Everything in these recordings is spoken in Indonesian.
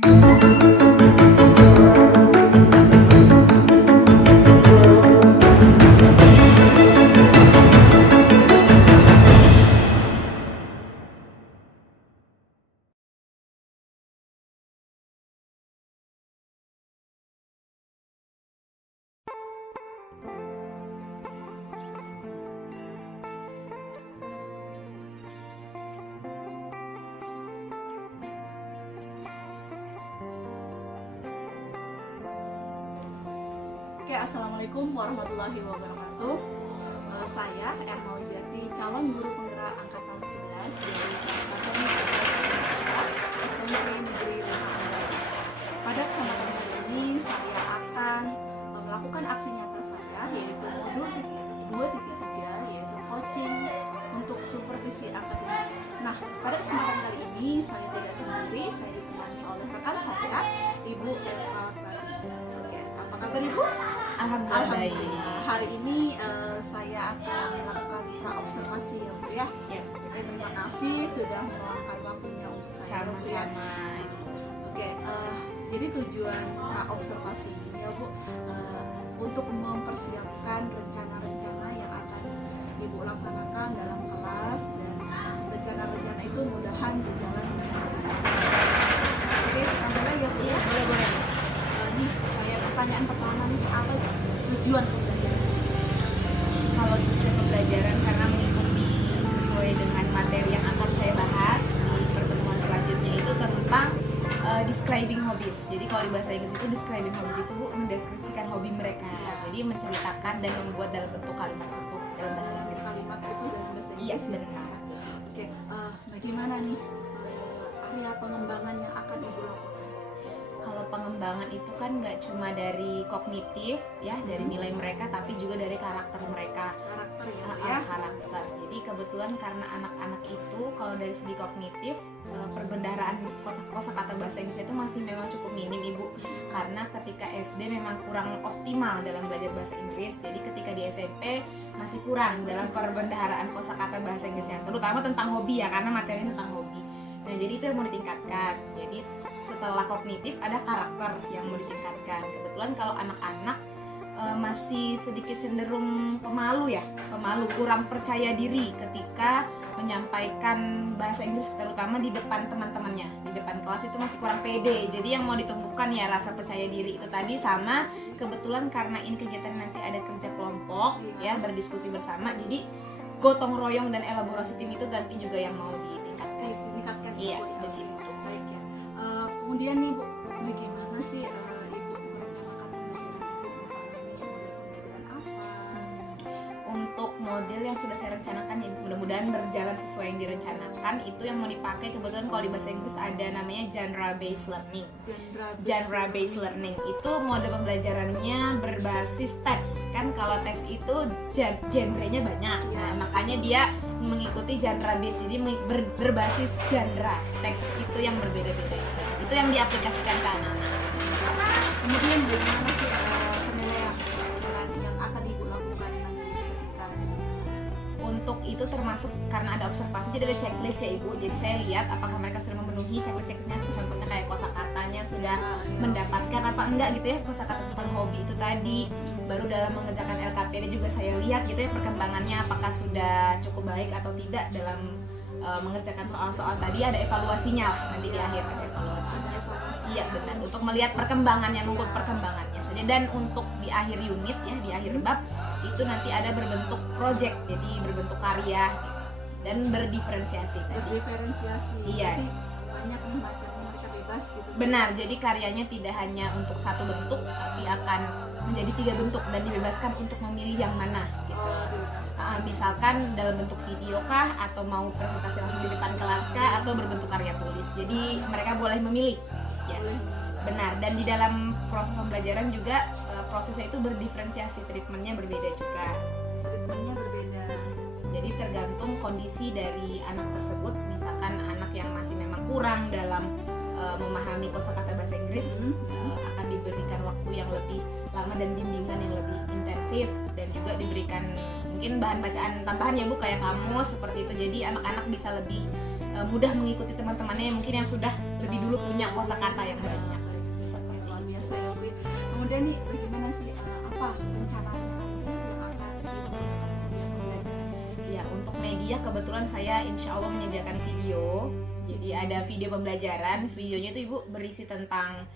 Oke, assalamualaikum warahmatullahi wabarakatuh. Saya Erma Widjati, calon guru penggerak angkatan 11 dari Kabupaten SMP Negeri 5 Anggara. Pada kesempatan kali ini saya akan melakukan aksi nyata saya, yaitu modul 2.3, yaitu coaching untuk supervisi akademik. Nah, pada kesempatan kali ini saya tidak sendiri, saya ditemani oleh rekan saya, Ibu Eva Pratika. Oke, apa kabar Ibu? Alhamdulillah. Hari ini saya akan melakukan pra-observasi ya Bu ya. Siap. Terima kasih sudah meluangkan waktunya untuk saya Bu ya. Sama-sama. Oke, jadi tujuan pra-observasi ini ya Bu, untuk mempersiapkan rencana-rencana yang akan Ibu laksanakan dalam kelas, dan rencana-rencana itu mudahan berjalan dengan baik. Oke, kita mulai ya Bu ya. Boleh. Nih, saya pertanyaan pertama nih, apa tujuan pembelajaran? Kalau tujuan pembelajaran karena mengikuti sesuai dengan materi yang akan saya bahas di pertemuan selanjutnya itu tentang describing hobbies. Jadi kalau di bahasa Inggris itu describing hobbies itu Bu mendeskripsikan hobi mereka. Jadi menceritakan dan membuat dalam bentuk kalimat itu dalam bahasa Inggris. Kalimat itu dalam bahasa Inggris. Iya, benar. Oke, bagaimana nih area pengembangan yang akan Ibu lakukan? Kalau pengembangan itu kan nggak cuma dari kognitif ya, dari nilai mereka, tapi juga dari karakter mereka. Karakter ya, Karakter. Jadi kebetulan karena anak-anak itu kalau dari segi kognitif perbendaharaan kosakata bahasa Inggris itu masih memang cukup minim Ibu. Karena ketika SD memang kurang optimal dalam belajar bahasa Inggris. Jadi ketika di SMP masih kurang dalam perbendaharaan kosakata bahasa Inggrisnya, terutama tentang hobi ya, karena materinya tentang hobi. Nah, jadi itu yang mau ditingkatkan. Jadi setelah kognitif ada karakter yang mau ditingkatkan. Kebetulan kalau anak-anak masih sedikit cenderung pemalu, kurang percaya diri ketika menyampaikan bahasa Inggris, terutama di depan teman-temannya, di depan kelas itu masih kurang pede. Jadi yang mau ditumbuhkan ya rasa percaya diri itu tadi, sama kebetulan karena ini kegiatan nanti ada kerja kelompok ya, berdiskusi bersama, jadi gotong royong dan elaborasi tim itu nanti juga yang mau ditingkatkan. Iya, begitu. Baik ya. Kemudian nih Bu, bagaimana sih Ibu merencanakan pembelajaran Ibu? Misalnya nih model pembelajaran apa? Untuk model yang sudah saya rencanakan ya, mudah-mudahan berjalan sesuai yang direncanakan. Itu yang mau dipakai kebetulan kalau di bahasa Inggris ada namanya genre based learning. Genre based learning itu mode pembelajarannya berbasis teks. Kan kalau teks itu genrenya banyak. Nah, makanya dia mengikuti genre based, jadi berbasis genre. Teks itu yang berbeda-beda. Itu yang diaplikasikan ke anak-anak. Kemudian bagaimana sih penilaian yang akan Ibu lakukan nanti ketika Untuk itu termasuk karena ada observasi, jadi ada checklist ya Ibu. Jadi saya lihat apakah mereka sudah memenuhi checklistnya, contohnya kayak kosakatanya sudah mendapatkan apa enggak gitu ya, kosakata tentang hobi itu tadi. Baru dalam mengerjakan LKPD juga saya lihat gitu ya perkembangannya, apakah sudah cukup baik atau tidak dalam mengerjakan soal-soal tadi. Ada evaluasinya lah nanti di akhir, ada evaluasi. Iya benar, untuk melihat perkembangannya, mengukur perkembangannya saja. Dan untuk di akhir unit ya, di akhir bab itu nanti ada berbentuk project, jadi berbentuk karya gitu. Dan berdiferensiasi tadi. Berdiferensiasi. Iya. Jadi banyak nih macamnya, mereka bebas gitu. Benar, jadi karyanya tidak hanya untuk satu bentuk, tapi akan menjadi 3 bentuk dan dibebaskan untuk memilih yang mana gitu. Misalkan dalam bentuk video kah, atau mau presentasi langsung di depan kelas kah, atau berbentuk karya tulis. Jadi mereka boleh memilih ya. Benar, dan di dalam proses pembelajaran juga prosesnya itu berdiferensiasi, treatmentnya berbeda juga. Treatmentnya berbeda. Jadi tergantung kondisi dari anak tersebut. Misalkan anak yang masih memang kurang dalam memahami kosakata bahasa Inggris, akan diberikan waktu yang lebih lama dan bimbingan yang lebih intensif, dan juga diberikan mungkin bahan bacaan tambahan ya Bu, kayak kamus seperti itu. Jadi anak-anak bisa lebih mudah mengikuti teman-temannya mungkin yang sudah lebih dulu punya kosakata yang banyak. Seperti Luar biasa ya Bu. Kemudian nih bagaimana sih apa rencananya yang akan dilakukan media pembelajaran? ya, untuk media kebetulan saya insya Allah menyediakan video. Jadi ada video pembelajaran, videonya itu Ibu berisi tentang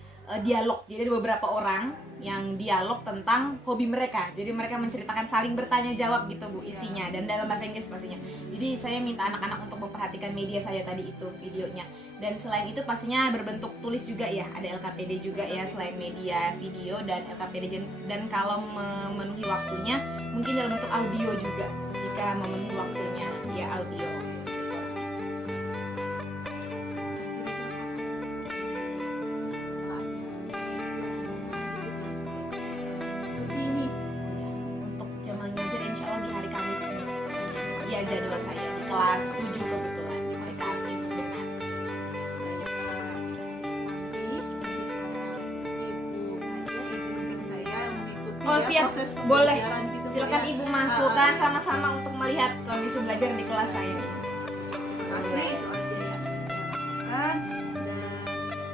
dialog. Jadi ada beberapa orang yang dialog tentang hobi mereka. Jadi mereka menceritakan, saling bertanya jawab gitu Bu isinya, dan dalam bahasa Inggris pastinya. Jadi saya minta anak-anak untuk memperhatikan media saya tadi itu videonya. Dan selain itu pastinya berbentuk tulis juga ya, ada LKPD juga ya selain media video dan LKPD. Dan kalau memenuhi waktunya mungkin dalam bentuk audio juga jika memenuhi waktunya ya audio. Untuk jam ngajar insya Allah di hari Kamis ini. Ya jadwal saya di kelas 7 kebetulan hari Kamis benar. Oh, siap. Boleh. Silakan Ibu masukkan sama-sama untuk melihat kondisi belajar di kelas saya. Pasti itu hasilnya kan dan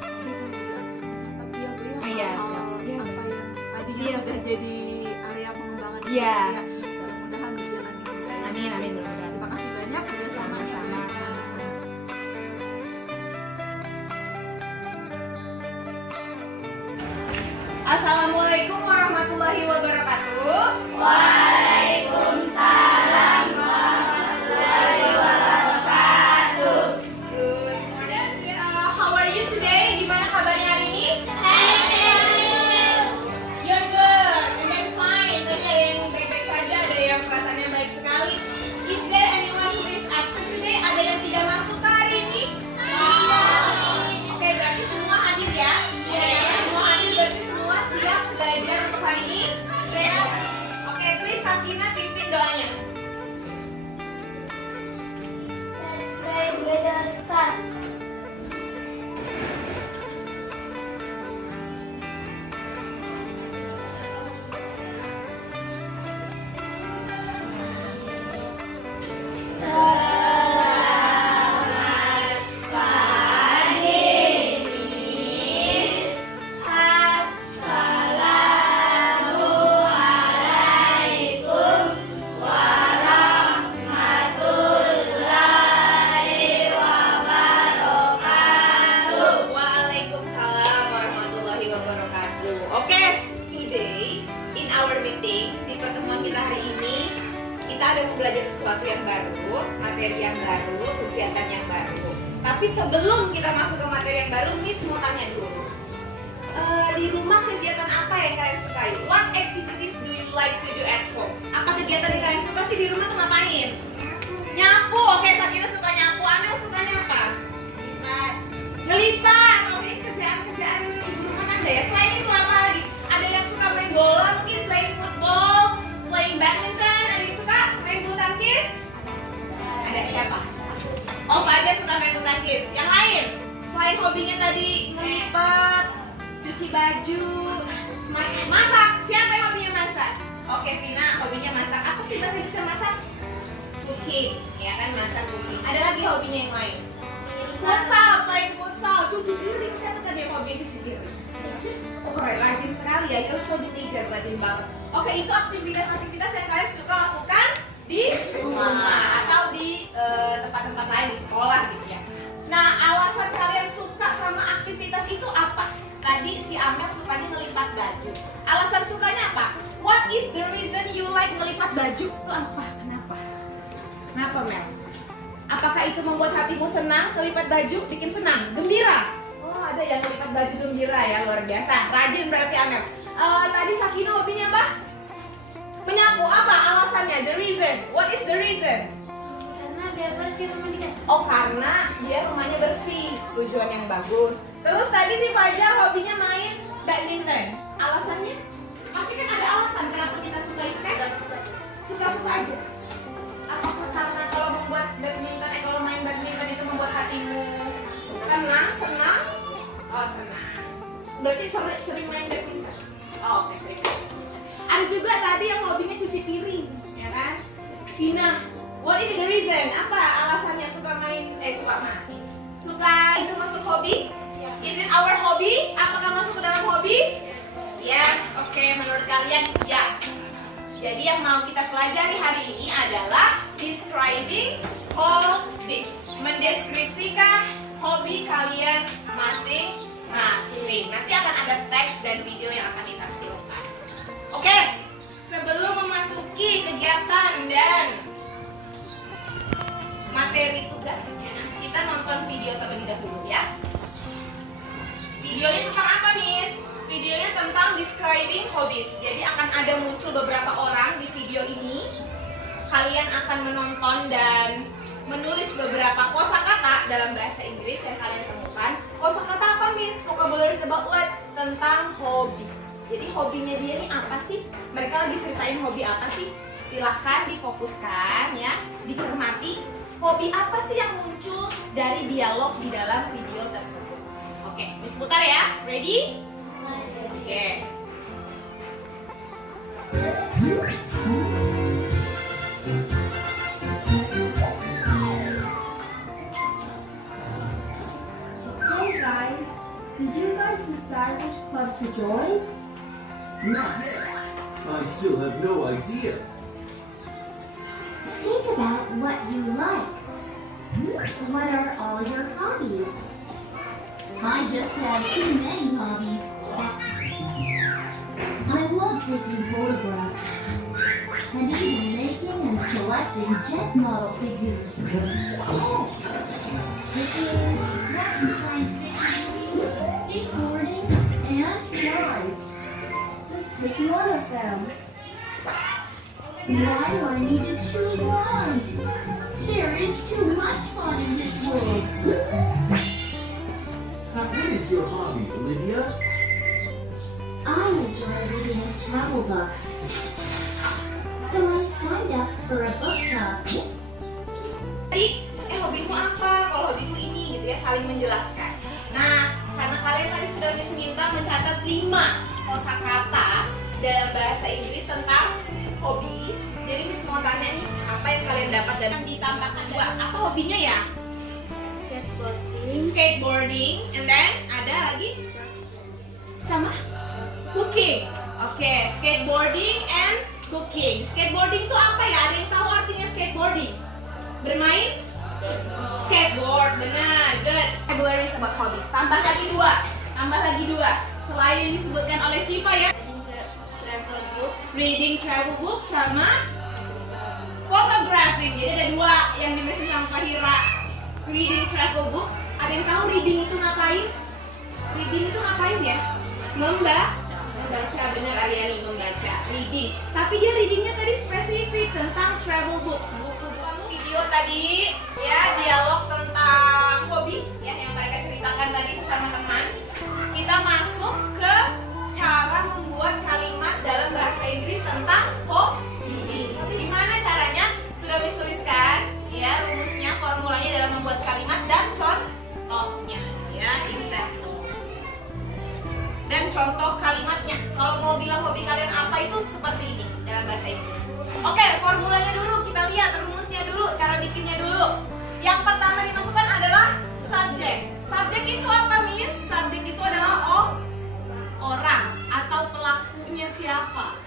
nanti saya juga mencatat dia Bu ya. Iya, hal siap. Iya. apa yang tadinya Siap, sudah siap. jadi area pengembangan Iya. ya. Mudah-mudahan berjalan dengan baik. Amin amin mudah-mudahan. Terima kasih banyak ya Sama-sama. Assalamualaikum warahmatullahi wabarakatuh. Waalaikumsalam warahmatullahi wabarakatuh. Good morning. How are you today? Gimana kabarnya hari ini? You're good. And then fine. Tadi ada yang baik-baik saja, ada yang perasaannya baik sekali. Is there anyone who is absent today? Ada yang tidak masuk ke hari ini? Oke, berarti semua hadir ya? Kalau semua hadir berarti semua siap belajar untuk hari ini? Oke, please Sakina pimpin doanya. Let's pray with a start. Selamat pagi, Miss. Assalamualaikum warahmatullahi wabarakatuh. Waalaikumsalam warahmatullahi wabarakatuh. Oke, today in our meeting, di pertemuan kita hari ini, kita ada mau belajar sesuatu yang baru, materi yang baru, kegiatan yang baru. Tapi sebelum kita masuk ke materi yang baru, Miss mau tanya dulu. Di rumah kegiatan apa yang kalian sukai? What activities do you like to do at home? Apa kegiatan yang kalian suka sih di rumah tuh ngapain? Nyapu. Oke, Sakina suka nyapu. Amel sukanya apa? Ngelipat. Oke, kerjaan-kerjaan ibu rumah tangga ya. Selain itu apa lagi? Ada yang suka main bola, mungkin playing football, playing badminton. Ada yang suka main bulu tangkis? Ada siapa? Oh, Pak Aja suka main bulu tangkis. Yang lain? Selain hobinya tadi ngelipat, cuci baju, masak. Siapa yang hobinya masak? Oke, Vina hobinya masak. Apa sih bahasa Inggrisnya masak? Cooking, ya kan, masak cooking. Ada lagi hobinya yang lain? Futsal, playing futsal, cuci piring. Siapa tadi yang hobi cuci piring? Oh, keren, rajin sekali ya. You're so diligent, rajin banget. Oke, itu aktivitas-aktivitas yang kalian suka lakukan di rumah atau di tempat-tempat lain, di sekolah gitu ya. Nah, alasan kalian suka sama aktivitas itu apa? Tadi si Amel sukanya ngelipat baju. Alasan sukanya apa? What is the reason you like ngelipat baju? Itu apa? Kenapa? Kenapa, Mel? Apakah itu membuat hatimu senang? Ngelipat baju bikin senang, gembira? Oh, ada yang ngelipat baju gembira ya, luar biasa. Rajin berarti Amel. Tadi Sakina hobinya apa? Menyapu. Apa alasannya? The reason. What is the reason? Karena biar bersih rumahnya. Oh, karena dia rumahnya bersih. Tujuan yang bagus. Terus tadi si Fajar hobinya main badminton. Alasannya? Pasti kan ada alasan kenapa kita suka itu kan? Suka-suka aja. Apakah karena kalau membuat badminton, kalau main badminton itu membuat hatimu tenang, senang? Oh, senang. Berarti sering main badminton? Oh, oke, sering. Ada juga tadi yang hobinya cuci piring, ya kan? Vina What is the reason? Apa alasannya suka itu masuk hobi? Is it our hobby? Apakah masuk ke dalam hobi? Yes, oke, menurut kalian ya. Jadi yang mau kita pelajari hari ini adalah describing hobbies. Mendeskripsikan hobi kalian masing-masing. Nanti akan ada teks dan video yang akan ditampilkan. Oke, sebelum memasuki kegiatan dan materi tugasnya, kita nonton video terlebih dahulu ya. Videonya tentang apa, Miss? Videonya tentang describing hobbies. Jadi akan ada muncul beberapa orang di video ini. Kalian akan menonton dan menulis beberapa kosakata dalam bahasa Inggris yang kalian temukan. Kosakata apa, Miss? Vocabulary about what? Tentang hobi. Jadi hobinya dia ini apa sih? Mereka lagi ceritain hobi apa sih? Silahkan difokuskan ya, dicermati. Hobi apa sih yang muncul dari dialog di dalam video tersebut? Oke, Miss putar ya. Ready? Oke. Hey guys, did you guys decide which club to join? Not yet. I still have no idea. Think about what you like. What are all your hobbies? I just have too many hobbies. I love taking photographs and even making and collecting jet model figures. Oh, cooking, watching science fiction movies, skateboarding, and flying. Just pick one of them. Why do I need to choose one? There is too much fun in this world. What is your hobby, Olivia? I enjoy reading travel books. So I signed up for a book club. Tadi, hobimu apa? Kalau hobiku ini gitu ya, saling menjelaskan. Nah, karena kalian tadi sudah minta mencatat 5 kosakata dalam bahasa Inggris tentang hobi. Jadi Miss mau tanya nih, apa yang kalian dapat dan ditambahkan 2. Apa hobinya ya? Skateboarding, and then ada lagi sama cooking. Oke, skateboarding and cooking. Skateboarding itu apa ya? Ada yang tahu artinya skateboarding? Bermain skateboard, benar, good. Vocabulary about hobbies. Tambah lagi 2. Selain yang disebutkan oleh Shiva ya. Reading travel book sama photographing. Jadi ada 2 yang dimention sama Fahira. Reading travel books. Ada yang tahu reading itu ngapain? Reading itu ngapain ya? Membaca, benar Ariani, membaca, reading. Tapi dia readingnya tadi spesifik tentang travel books, buku-buku. Video tadi ya, dialog tentang hobi ya yang mereka ceritakan tadi sesama teman. Kita masuk ke cara membuat kalimat dalam bahasa Inggris tentang hobi. Gimana caranya? Sudah dituliskan ya rumusnya, formulanya dalam membuat kalimat dan contohnya ya, example. Dan contoh kalimatnya. Kalau mau bilang hobi kalian apa itu seperti ini dalam bahasa Inggris. Oke, formulanya dulu kita lihat, rumusnya dulu, cara bikinnya dulu. Yang pertama dimasukkan adalah subjek. Subjek itu apa, Miss? Subjek itu adalah orang atau pelakunya siapa?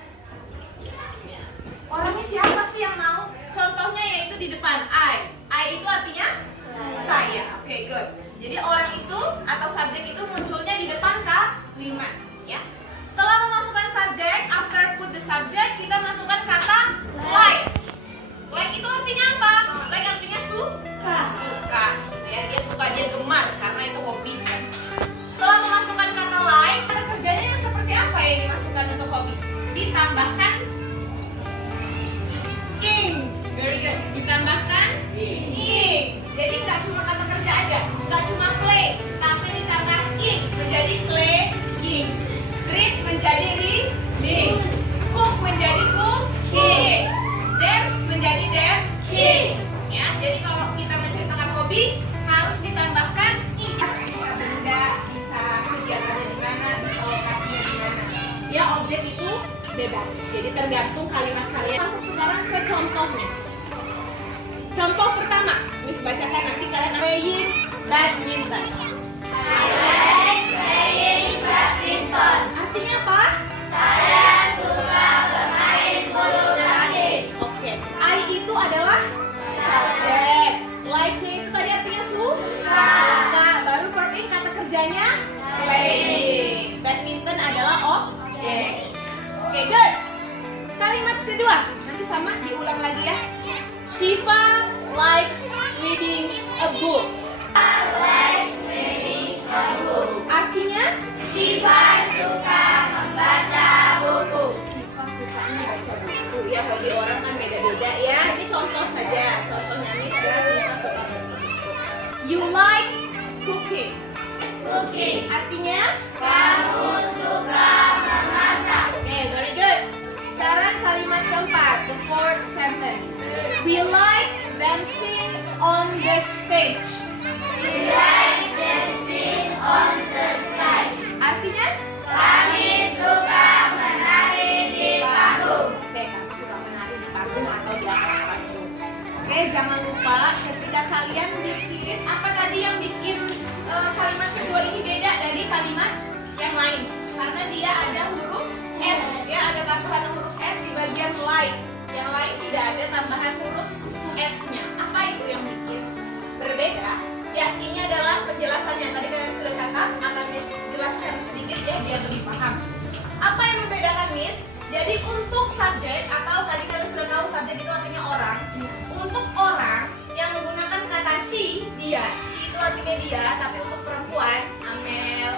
Orangnya siapa sih yang mau? Contohnya yaitu di depan I. I itu artinya saya. Oke, good. Jadi orang itu atau subjek itu munculnya di depan kalimat, ya. Setelah memasukkan subjek, after put the subject, kita masukkan kata like. Like itu artinya apa? Like artinya suka. Ya, dia suka, dia gemar karena itu hobi. Setelah memasukkan kata like, ada kerjanya yang seperti apa yang dimasukkan untuk hobi? Ditambahkan ing. Very good. Ditambahkan ing. Jadi nggak cuma kata kerja aja, nggak cuma play, tapi ditambah ing menjadi playing, read menjadi reading, cook menjadi cooking, dance menjadi dancing. Ya, jadi kalau kita menceritakan hobi harus ditambahkan ing. Bisa benda, bisa kegiatannya di mana, bisa lokasinya di mana. Ya, objek itu bebas. Jadi tergantung kalimat kalian. Masuk sekarang ke contohnya. Contoh pertama, Miss bacakan nanti kalian playing badminton. Playing badminton. Artinya apa? Saya suka bermain bulu tangkis. Oke, I itu adalah subjek. Like-nya itu tadi artinya suka. Baru verb in kata kerjanya playing. Badminton adalah objek. Oke, good. Kalimat kedua, nanti sama diulang lagi ya. Shiva likes reading a book. Artinya Siva suka membaca buku. Shiva suka membaca buku. Ya bagi orang kan beda-beda ya. Ini contoh saja. Contohnya ini adalah Shiva suka membaca buku. You like cooking. Cooking. Artinya Kamu suka memasak. oke, very good. Sekarang kalimat keempat, the fourth sentence. We like dancing on the stage. We like dancing on the stage. Artinya Kami suka menari di panggung. oke, kamu suka menari di panggung atau di atas panggung. Oke, jangan lupa ketika kalian bikin apa tadi yang bikin kalimat kedua ini beda dari kalimat yang lain. Karena dia ada huruf S, ya ada tambahan huruf S di bagian like. Yang lain tidak ada tambahan huruf S-nya. Apa itu yang bikin berbeda? Ya, ini adalah penjelasannya. Tadi kalian sudah catat, akan Miss jelaskan sedikit ya biar lebih paham. Apa yang membedakan Miss? Jadi untuk subjek atau tadi kalian sudah tahu subjek itu artinya orang. Untuk orang yang menggunakan kata she, dia. She itu artinya dia, tapi untuk perempuan, Amel,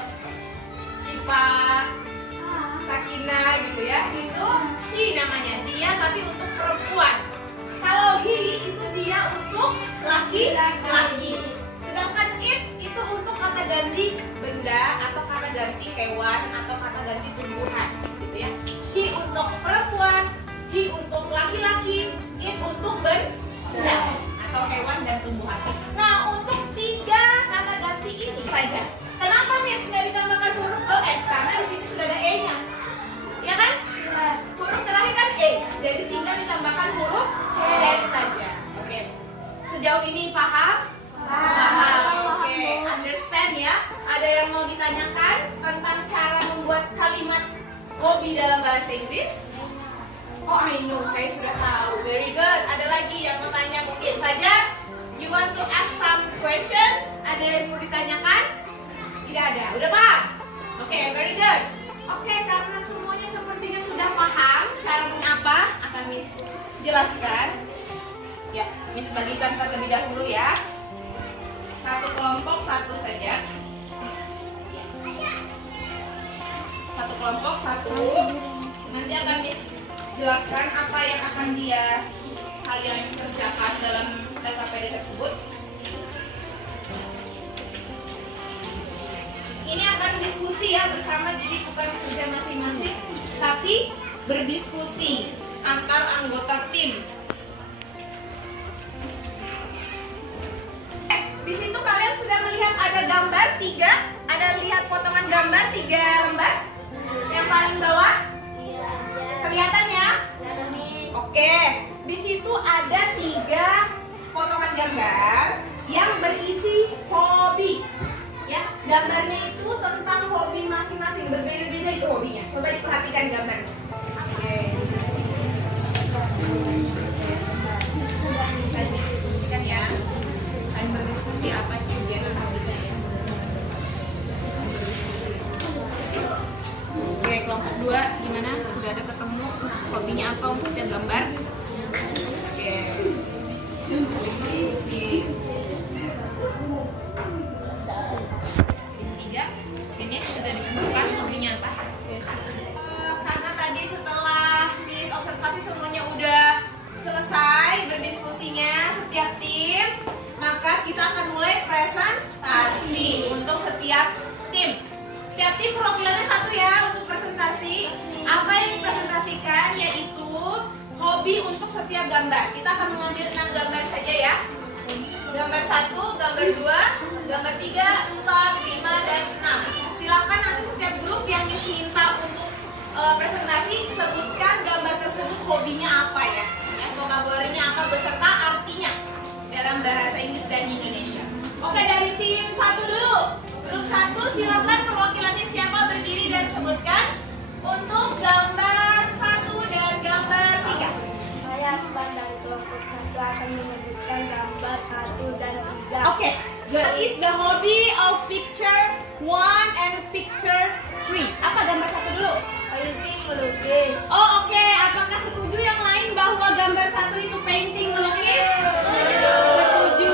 Shiva, Sakina gitu ya. Itu she namanya, dia tapi untuk perempuan. Kalau he itu dia untuk laki-laki. Sedangkan it itu untuk kata ganti benda atau kata ganti hewan atau kata ganti tumbuhan gitu ya. She untuk perempuan, he untuk laki-laki, it untuk benda atau hewan dan tumbuhan. Nah, untuk tiga kata ganti ini saja. Kenapa Miss nggak ditambahkan huruf es? Karena di sini sudah ada e-nya. Ya kan? Huruf terakhir kan e. Jadi tinggal ditambahkan huruf s saja. Oke. Sejauh ini paham? Paham. Oke, understand ya. Ada yang mau ditanyakan tentang cara membuat kalimat hobi dalam bahasa Inggris? Oh, I know, saya sudah tahu. Very good. Ada lagi yang mau tanya mungkin? Fajar, you want to ask some questions? Ada yang mau ditanyakan? Tidak ada. Udah paham? Oke, very good. Oke, karena semuanya sepertinya sudah paham caranya apa, akan Miss jelaskan. Ya, Miss bagikan terlebih dahulu ya. Satu kelompok satu saja. Satu kelompok satu. Nanti akan Miss jelaskan apa yang akan kalian kerjakan dalam LKPD tersebut. Ini akan diskusi ya bersama, jadi bukan kerja masing-masing, tapi berdiskusi antar anggota tim. Di situ kalian sudah melihat ada gambar 3, ada lihat potongan gambar 3 lembar. Yang paling bawah kelihatan ya? Oke, di situ ada 3 potongan gambar yang berisi hobi. Ya, gambarnya itu tentang hobi masing-masing, berbeda-beda itu hobinya. Coba diperhatikan gambarnya. Oke. Bisa didiskusikan ya. Saling berdiskusi apa kegiatan hobinya ya. Berdiskusi. Oke, kelompok 2 gimana? Sudah ada ketemu hobinya apa untuk setiap gambar? Oke. Saling diskusi. Ini sudah ditentukan hobinya apa? Karena tadi setelah Miss observasi semuanya udah selesai berdiskusinya setiap tim, maka kita akan mulai presentasi untuk setiap tim. Setiap tim perwakilannya satu ya untuk presentasi. Apa yang dipresentasikan yaitu hobi untuk setiap gambar. Kita akan mengambil 6 gambar saja ya. Gambar 1, gambar 2, gambar 3, 4, 5, dan 6. Silakan nanti setiap grup yang diminta untuk presentasi sebutkan gambar tersebut hobinya apa ya, vocabulary-nya apa beserta artinya. dalam bahasa Inggris dan Indonesia. Oke, dari tim 1 dulu. Grup 1 silakan perwakilannya siapa berdiri dan sebutkan untuk gambar 1 dan gambar 3. Saya Asban dari kelompok 1 akan menyebutkan gambar 1 dan 3. Oke, what is the hobby of picture 1 and picture 3? Apa gambar 1 dulu? Painting, melukis. Oh oke, apakah setuju yang lain bahwa gambar 1 itu painting melukis? Setuju.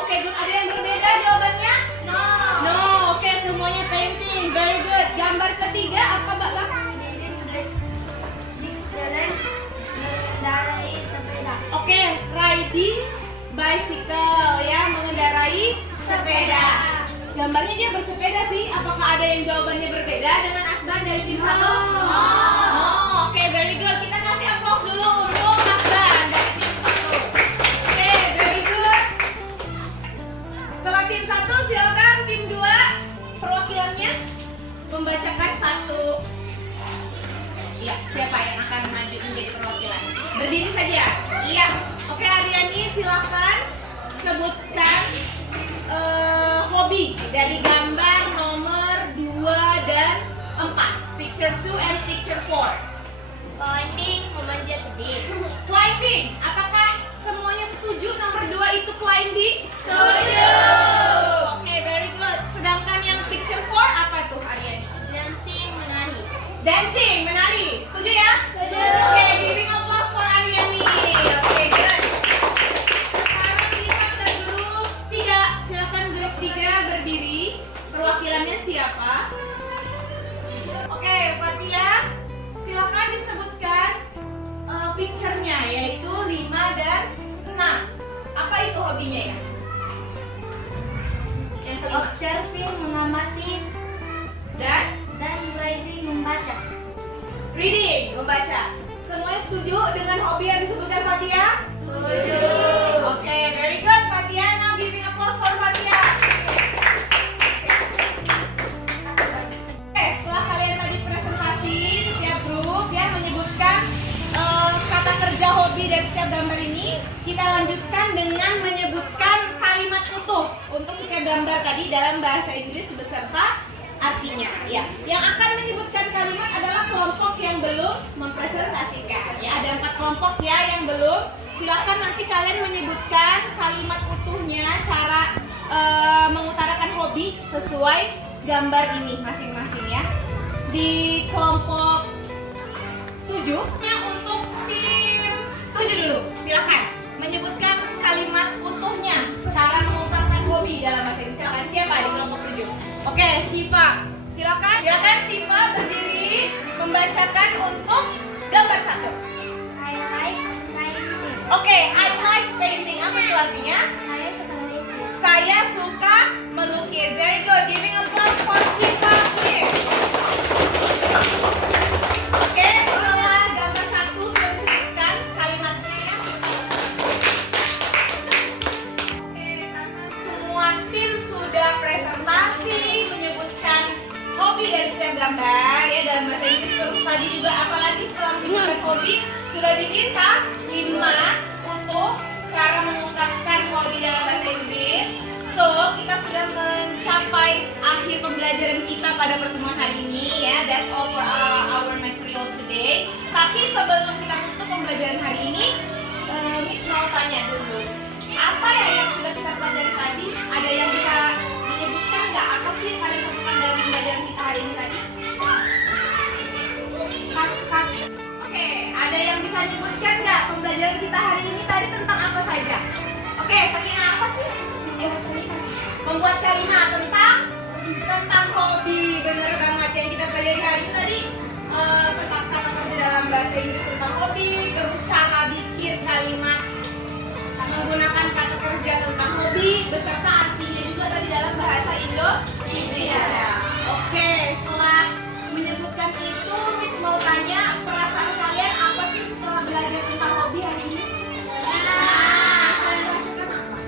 Oke, good. Ada yang berbeda jawabannya? No. No, oke semuanya painting. Very good. Gambar ketiga apa Mbak Bang? Di jalan mengendarai sepeda. Oke, riding bicycle ya, mengendarai sepeda. Gambarnya dia bersepeda sih. Apakah ada yang jawabannya berbeda dengan Asban dari tim 1? Oh, oke, very good. Kita kasih applause dulu untuk Asban dari tim 1. Oke, very good. Setelah tim 1, silakan tim 2 perwakilannya membacakan 1. Iya, siapa yang akan maju menjadi perwakilan? Berdiri saja. Iya. Oke, Aryani silakan sebutkan hobi dari gambar nomor 2 dan 4. Picture 2 and picture 4. Climbing, memanjat tebing. Climbing. Apakah semuanya setuju nomor 2 itu climbing? Setuju. Oke, very good. Sedangkan yang picture 4 apa tuh, Aryani? Dancing, menari. Dancing, menari. Setuju ya? Setuju. Oke, giving applause for Aryani. Oke, good. Sekarang kita ke grup 3. Silakan grup 3 berdiri. Perwakilannya siapa? Oke, Fatia. Silakan disebutkan picture-nya, yaitu 5 dan 6. Apa itu hobinya ya? Yang kelima. Observing, mengamati, Dan reading, membaca. reading, membaca. Semuanya setuju dengan hobi yang disebutkan Fatia? Setuju. Oke, very good Fatia. Now giving applause for Fatia. Oke, setelah kalian tadi presentasi setiap grup ya menyebutkan kata kerja hobi dari setiap gambar ini, kita lanjutkan dengan menyebutkan kalimat utuh untuk setiap gambar tadi dalam bahasa Inggris beserta artinya ya. Yang akan menyebutkan kalimat adalah kelompok yang belum mempresentasikan ya. Ada 4 kelompok ya yang belum. Silakan nanti kalian menyebutkan kalimat utuhnya, cara mengutarakan hobi sesuai gambar ini masing-masing ya. Di kelompok 7 nya untuk tim 7 dulu. Silakan menyebutkan kalimat utuhnya, cara mengungkapkan hobi dalam bahasa Inggris. Silakan, siapa di kelompok 7? Oke, Syifa. Silakan. Silakan Syifa berdiri membacakan untuk gambar 1. I like painting. Oke, I like painting. Apa itu artinya? Saya suka melukis. Saya suka melukis. Very good. Giving applause for Syifa, please. Oke, setelah gambar 1 sudah disebutkan kalimatnya ya. Oke, karena semua tim sudah presentasi menyebutkan hobi dari setiap gambar ya dalam bahasa Inggris, terus tadi juga apalagi setelah menyebutkan hobi sudah diminta 5 untuk cara mengungkapkan hobi dalam bahasa Inggris. So, kita sudah mencapai akhir pembelajaran kita pada pertemuan hari ini ya. That's all for our material today. Tapi sebelum kita tutup pembelajaran hari ini, Miss mau tanya dulu. Apa ya yang sudah kita pelajari tadi? Ada yang bisa menyebutkan nggak apa sih yang kalian temukan dalam pembelajaran kita hari ini tadi? Oke, ada yang bisa menyebutkan nggak pembelajaran kita hari ini tadi tentang apa saja? Oke, saking apa sih? Membuat kalimat tentang hobi. Bener banget yang kita pelajari hari ini tadi, tentang kata kerja dalam bahasa Inggris tentang hobi, terus cara bikin kalimat menggunakan kata kerja tentang hobi beserta artinya juga tadi dalam bahasa Indonesia. Oke, setelah menyebutkan itu, Miss mau tanya perasaan kalian apa sih setelah belajar tentang hobi hari ini? Kalian rasakan apa?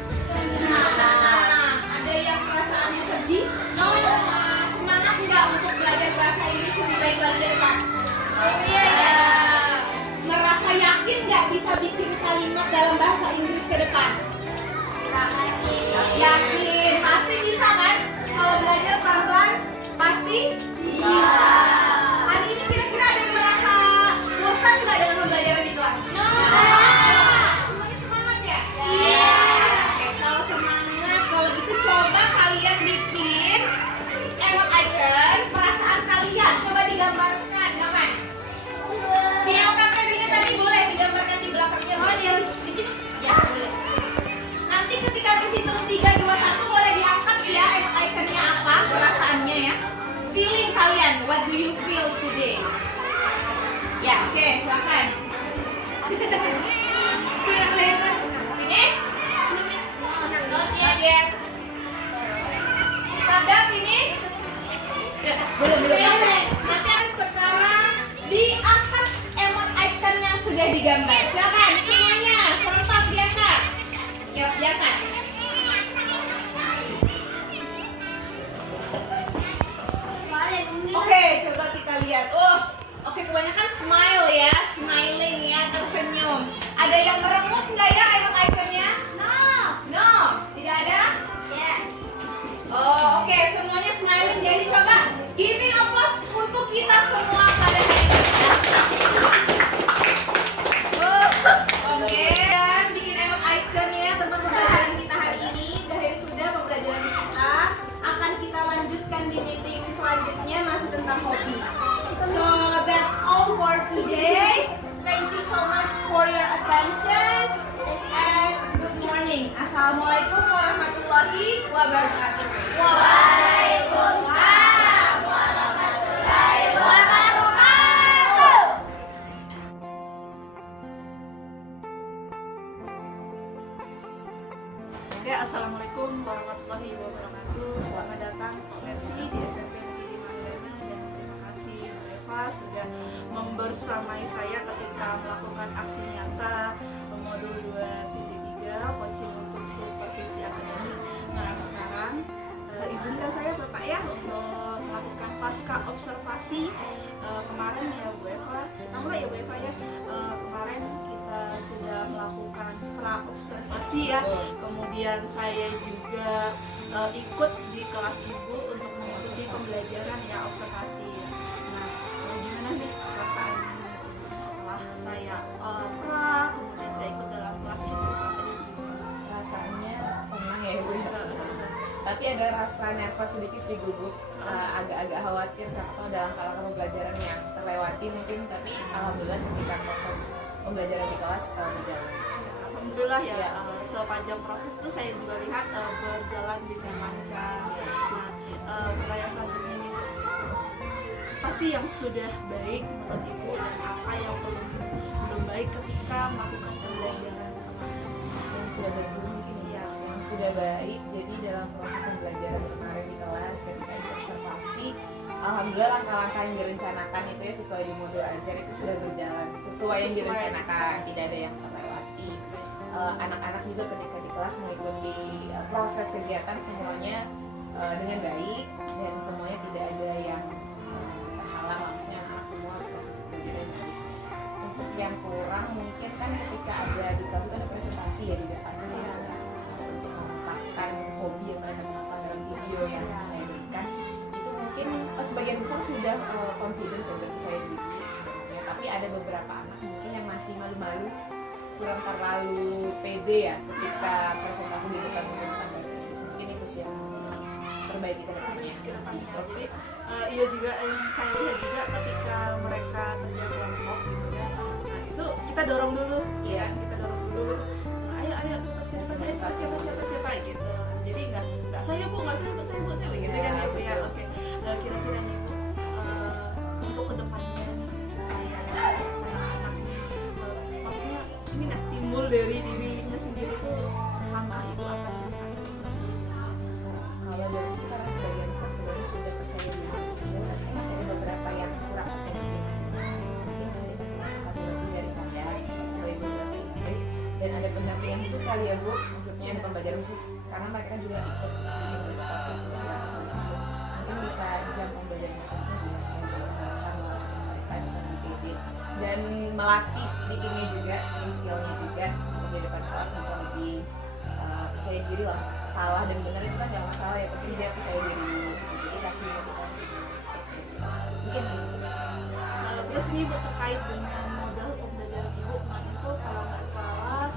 Senang. Ada yang perasaannya sedih? Semangat nggak untuk belajar bahasa Inggris lebih baik lagi ke depan? Iya. Merasa yakin nggak bisa bikin kalimat dalam bahasa Inggris ke depan? Yakin, pasti bisa kan? Kalau belajar pelan-pelan, pasti bisa. Hari ini kira-kira ada yang merasa bosan nggak dalam pembelajaran di kelas? Semuanya semangat ya? Iya. Oke, kalau semangat, kalau gitu coba kalian bikin emot icon perasaan kalian. Coba digambarkan, kan? Di LKPD-nya tadi boleh digambarkan di belakangnya. Oh, di sini? Ya, boleh. Nanti ketika berhitung 3, 2, 1 boleh diangkat ya emot iconnya apa perasaannya ya. Feeling kalian, what do you feel today? Ya, oke, silakan. Finish? Not yet. Sabda finish? Belum. Nanti sekarang diangkat emot icon yang sudah digambar. Silakan semuanya serempak diangkat. Ya, diangkat. Oke, coba kita lihat. Oke, kebanyakan smile ya, smiling ya, tersenyum. Ada yang meremut nggak ya emot iconnya? No, tidak ada? Yes. Oh, oke, semuanya smiling. Jadi coba giving applause untuk kita semua pada hari ini. Oke, dan bikin emot icon ya tentang pembelajaran kita hari ini. Berakhir sudah pembelajaran kita. Akan kita lanjutkan di meeting selanjutnya masih tentang hobi. So that's all for today. Thank you so much for your attention and good morning. Assalamualaikum warahmatullahi wabarakatuh. Waalaikumsalam warahmatullahi wabarakatuh. Oke, assalamualaikum warahmatullahi wabarakatuh. Selamat datang Pak Mercy di SMP Negeri Manggana dan terima kasih Bu Eva sudah membersamai saya ketika melakukan aksi nyata modul 2.3 coaching untuk supervisi akademik. Nah sekarang izinkan saya Bapak ya untuk melakukan pasca observasi kemarin ya Bu Eva. Tahu nggak ya Bu Eva ya, kemarin kita sudah melakukan pra observasi ya. Kemudian saya juga ikut di kelas ibu untuk mengikuti pembelajaran ya observasi ya. Nah gimana nih perasaan setelah saya pra kemudian saya ikut dalam kelas ibu? Rasanya senang ya Ibu ya. Tapi ada rasa nervous sedikit sih, gugup, agak-agak khawatir siapa tahu ada langkah-langkah pembelajaran yang terlewati mungkin, tapi alhamdulillah ketika proses pembelajaran di kelas berjalan. Alhamdulillah ya, sepanjang proses itu saya juga lihat berjalan dengan lancar. Nah, pertanyaan selanjutnya ini apa sih yang sudah baik menurut Ibu dan apa yang belum baik ketika melakukan pembelajaran kemarin? Yang sudah baik dulu mungkin ya, yang sudah baik. Jadi dalam proses pembelajaran kemarin di kelas ketika ikut observasi, alhamdulillah langkah-langkah yang direncanakan itu ya sesuai di modul ajar itu sudah berjalan sesuai yang direncanakan, tidak ada yang terlewati. Anak-anak juga ketika di kelas mengikuti proses kegiatan semuanya dengan baik dan semuanya tidak ada yang terhalang, maksudnya anak semua proses pembelajaran baik. Untuk yang kurang mungkin kan ketika ada di kelas itu ada presentasi ya di depan kelas untuk mengungkapkan hobi yang mereka temukan dalam video yang saya berikan, itu mungkin sebagian besar sudah confidence dan percaya diri sebenarnya, tapi ada beberapa anak mungkin yang masih malu-malu, kurang terlalu pede ya ketika presentasi di depan menggunakan bahasa Inggris. Mungkin itu sih yang perbaiki ke depannya. Tapi iya juga yang saya lihat juga ketika mereka kerja kelompok gitu ya, nah itu kita dorong dulu, Iya. kita dorong dulu, ayo siapa gitu. Jadi nggak saya bu begitu kan ya Bu ya. Oke, kira-kira nih Bu, untuk kedepannya nih supaya anak-anak maksudnya ini nggak timbul dari dirinya sendiri tuh, langkah itu apa sih? Kalau dari situ karena sebagian besar sebenarnya sudah percaya diri, tapi masih ada beberapa yang kurang percaya diri masih. Mungkin masih dikasih motivasi lebih dari saya sebagai guru bahasa Inggris, dan ada pendampingan khusus kali ya Bu, maksudnya ada pembelajaran khusus karena mereka kan juga ikut di sekolah itu ya. Mungkin bisa jam pembelajaran bahasa Inggris juga saya mengharapkan mereka bisa mengikuti dan melatih speakingnya juga, skillnya juga untuk di depan kelas bisa lebih percaya diri lah. Salah dan benar itu kan nggak masalah, ya penting dia percaya diri dulu. Jadi kasih motivasi. Mungkin Terus ini Bu, terkait dengan modal pembelajaran Ibu kemarin itu kalau nggak salah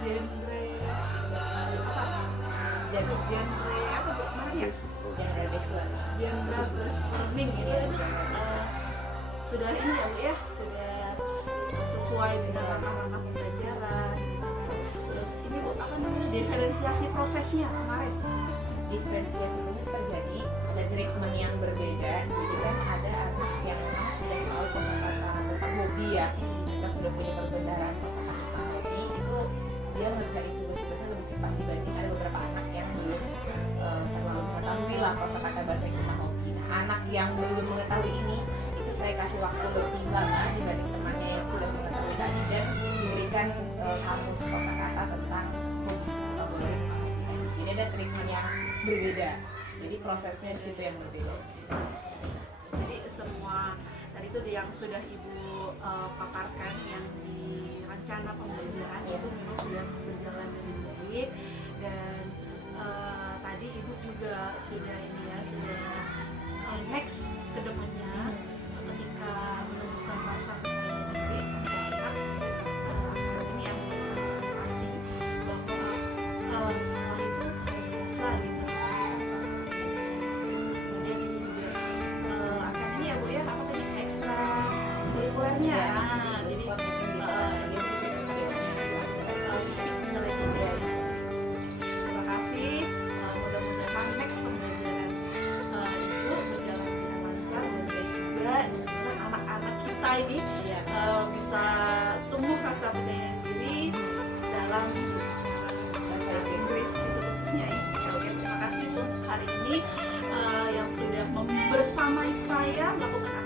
genre apa? jadi Genre apa Bu kemarin ya? genre based learning. Genre based learning itu sudah ini ya Bu ya, sudah sesuai dengan langkah-langkah pembelajaran gitu kan. Terus ini Bu apa namanya diferensiasi prosesnya kemarin? Diferensiasi proses terjadi, ada treatment yang berbeda. Jadi kan ada anak yang memang sudah tahu kosakata tentang hobi ya, kita sudah punya perbendaharaan kosakata tentang hobi, itu dia ngerjain tugas-tugasnya lebih cepat dibanding ada beberapa anak yang belum terlalu mengetahui lah kosakata bahasa tentang hobi. Nah, anak yang belum mengetahui ini itu saya kasih waktu bertimbangan dibanding temannya yang sudah mengetahui tadi, dan diberikan kamus kosakata tentang hobi atau boleh. Jadi ada treatment yang berbeda, jadi prosesnya di situ yang berbeda. Jadi semua tadi itu yang sudah Ibu paparkan yang di rencana pembelajaran itu memang sudah berjalan dengan baik, dan tadi Ibu juga sudah ini ya, sudah next ke depannya ketika menentukan rasa percaya diri anak ini yang motivasi bahwa salah itu hal biasa gitu. Kemudian ini juga akan ini ya Bu ya, apa tadi ekstra kurikulernya. Jadi speaknya lagi ya. Terima kasih. Mudah-mudahan next pembelajaran Ibu berjalan dengan lancar dan baik juga. Dan anak-anak kita ini bisa tumbuh rasa percaya diri dalam bahasa Inggris itu khususnya ya. Oke, terima kasih untuk hari ini yang sudah bersamai saya melakukan